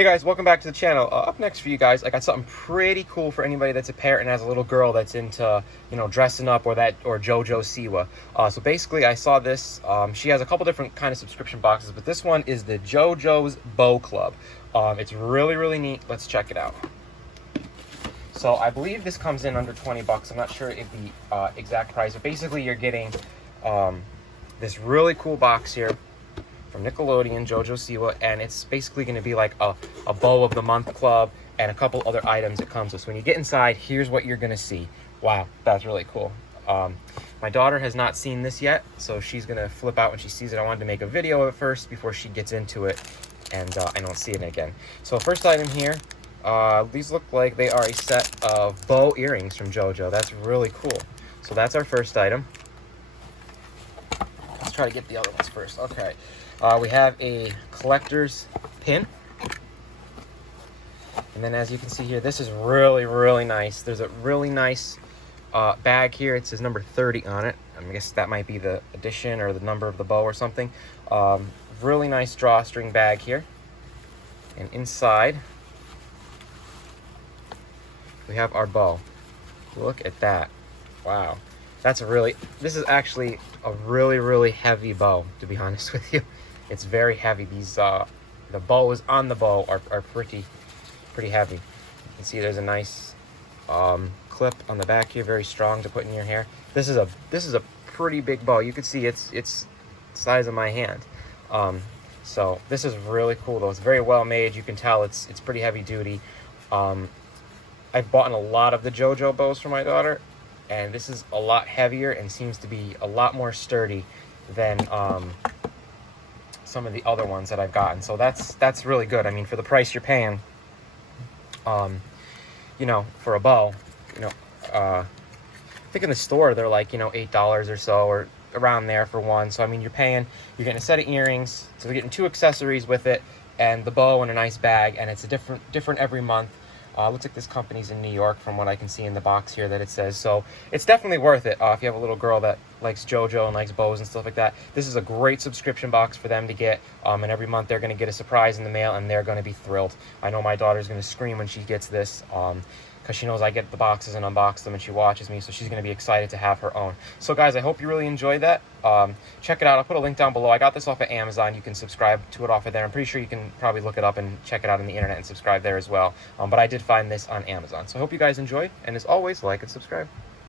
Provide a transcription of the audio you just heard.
Hey guys, welcome back to the channel. Up next for you guys, I got something pretty cool for anybody that's a parent and has a little girl that's into, dressing up or JoJo Siwa. So basically, I saw this. She has a couple different kind of subscription boxes, but this one is the Jojos Bow Club. It's really, really neat. Let's check it out. So I believe this comes in under 20 bucks. I'm not sure if the exact price, but basically you're getting this really cool box here from Nickelodeon, Jojos Siwa, and it's basically going to be like a bow of the month club and a couple other items it comes with. So when you get inside, here's what you're going to see. Wow, that's really cool. My daughter has not seen this yet, so she's going to flip out when she sees it. I wanted to make a video of it first before she gets into it, and I don't see it again. So first item here, these look like they are a set of bow earrings from JoJo. That's really cool. So that's our first item. Let's try to get the other ones first. Okay. We have a collector's pin. And then as you can see here, this is really, really nice. There's a really nice bag here. It says number 30 on it. I guess that might be the edition or the number of the bow or something. Really nice drawstring bag here. And inside, we have our bow. Look at that. Wow. This is actually a really, really heavy bow, to be honest with you. It's very heavy. These, the bows on the bow are pretty heavy. You can see there's a nice clip on the back here, very strong to put in your hair. This is a pretty big bow. You can see it's the size of my hand. So this is really cool though. It's very well made. You can tell it's pretty heavy duty. I've bought a lot of the JoJo bows for my daughter, and this is a lot heavier and seems to be a lot more sturdy than some of the other ones that I've gotten. So that's really good. I mean, for the price you're paying, for a bow, I think in the store they're like, $8 or so, or around there for one. So I mean, you're getting a set of earrings, so you're getting 2 accessories with it, and the bow and a nice bag, and it's a different every month. Looks like this company's in New York from what I can see in the box here that it says. So it's definitely worth it if you have a little girl that likes JoJo and likes bows and stuff like that. This is a great subscription box for them to get. And every month they're going to get a surprise in the mail, and they're going to be thrilled. I know my daughter's going to scream when she gets this. Because she knows I get the boxes and unbox them and she watches me, so she's going to be excited to have her own. So guys, I hope you really enjoyed that. Check it out. I'll put a link down below. I got this off of Amazon. You can subscribe to it off of there. I'm pretty sure you can probably look it up and check it out on the internet and subscribe there as well. But I did find this on Amazon. So I hope you guys enjoy, and as always, like and subscribe.